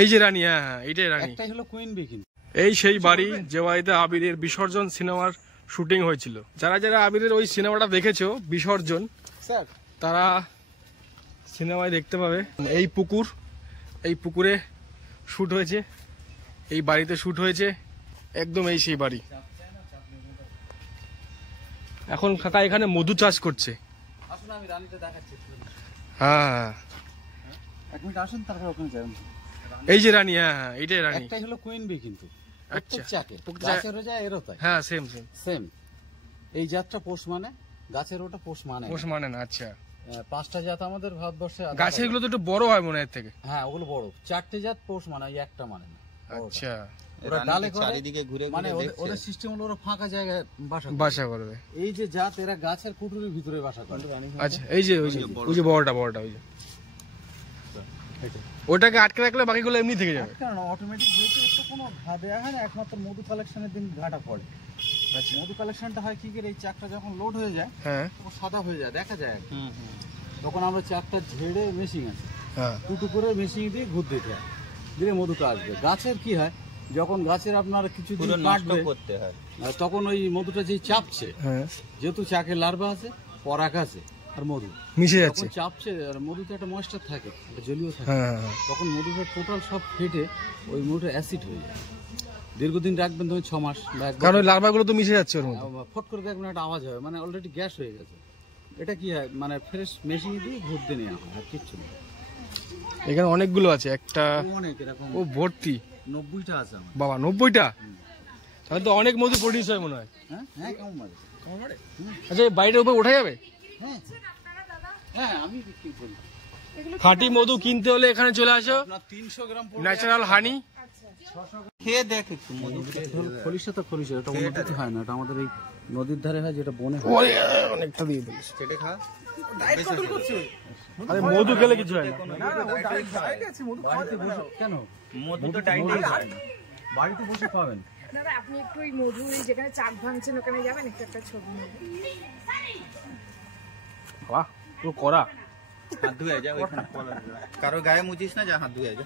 এই যে রানী, হ্যাঁ হ্যাঁ এইটাই রানী। একটাই হলো কুইন বি। কিন্তু এই সেই বাড়ি যে বাড়িতে আবিরের বিসর্জন সিনেমার শুটিং হয়েছিল। যারা যারা আবিরের ওই সিনেমাটা দেখেছো বিসর্জন, স্যার তারা সিনেমায় দেখতে পাবে। এই পুকুর, এই পুকুরে শুট হয়েছে, এই বাড়িতে শুট হয়েছে, একদম এই সেই বাড়ি। এখন কাকা এখানে মধু চাষ করছে। আসুন আমি রানীটা দেখাচ্ছি। হ্যাঁ এক মিনিট আসুন, তারপর ওখানে যাবেন। এই যে রানী, হ্যাঁ হ্যাঁ এইটাই রানী। একটাই হলো কুইন বি। কিন্তু আচ্ছা, গাছেরও যায় এরও তাই। হ্যাঁ সেম সেম সেম। এই জাতটা পোষ মানে, গাছের ওটা পোষ মানে। পোষ মানে না। আচ্ছা, 5টা জাত আমাদের ভারতবর্ষে। গাছের গুলো তো একটু বড় হয় মনে হয় এর থেকে। হ্যাঁ ওগুলো বড়। 4টে জাত পোষ মানে, ওই একটা মানে না। আচ্ছা, ওরা ডালে চারিদিকে ঘুরে মানে ওদের সিস্টেম হলো ওরা ফাঁকা জায়গায় বাসা করবে। এই যে জাত এরা গাছের কুটুরির ভিতরে বাসা করে। আচ্ছা, এই যে ওই যে বড়টা ওই যে ওটাকে আটকে রাখলে বাকিগুলো এমনি থেকে যাবে। কারণ অটোমেটিক যেহেতু এটা কোনো ঘা দেওয়া হয় না, একমাত্র মধু কালেকশনের দিন ঘাটা পড়ে। আচ্ছা, মধু কালেকশনটা হয় কি করে, এই চাকটা যখন লোড হয়ে যায়, হ্যাঁ তখন সাদা হয়ে যায়, দেখা যায়। তখন আমরা চাকটা ঝেড়ে মেশিন আছে, হ্যাঁ টুটু করে মেশিন দিয়ে ঘুর দিতে হয়, দিলে মধুটা আসবে। গাছের কি হয়, যখন গাছের আপনার কিছু কাটবে করতে হয়, তখন ওই মধুটা যেই চাপছে, যেহেতু চাকের লার্ভা আছে, পরাগ আছে আর মধু মিশে যাচ্ছে, চাপছে, আর মধুতে একটা ময়েশ্চার থাকে, একটা জলীয় থাকে, তখন মধুটা টোটাল সব ফেটে ওই মধুটা অ্যাসিড হয়ে যায়। দীর্ঘদিন রাখবেন তুমি 6 মাস, কারণ ওই লার্ভাগুলো তো মিশে যাচ্ছে ওর মধ্যে, ফট করে দেখবেন একটা আওয়াজ হয়, মানে অলরেডি গ্যাস হয়ে গেছে। এটা কি হয়, মানে ফ্রেশ মেশিন দিয়ে ঘুরতে নেওয়া হয়, আর কিচ্ছু না। এখানে অনেকগুলো আছে, একটা অনেক এরকম ও ভর্তি 90টা আছে আমার। বাবা 90টা, তাহলে তো অনেক মধু প্রডিউস হয় মনে হয়। হ্যাঁ কেমন মারে। আচ্ছা, বাড়িটার উপর ওঠা যাবে? হ্যাঁ হ্যাঁ আমি বিক্রি করি। খাঁটি মধু কিনতে হলে এখানে চলে আসো, 300 গ্রাম ন্যাচারাল হানি। খেয়ে দেখ একটু মধু। খলিশা তো খলিশা, এটা মধুতে হয় না, এটা আমাদের এই নদীর ধারে হয়, যেটা বনে হয়। অনেকটা দিয়ে দিস, চেটে খা। আরে মধু খেলে কিছু হয় না। কেন মধু তো ডাইরেক্ট বাড়িতে বসে পাবেন। দাদা আপনি একটু ওই মধু যেখানে চাক ভাঙছেন ওখানে যাবেন, একটা ছবি নেবেন। বাহ, পুরো কড়া। হাত ধুয়ে যা, ওইখানে কারো গায়ে মুছিস না, যা হাত ধুয়ে যা।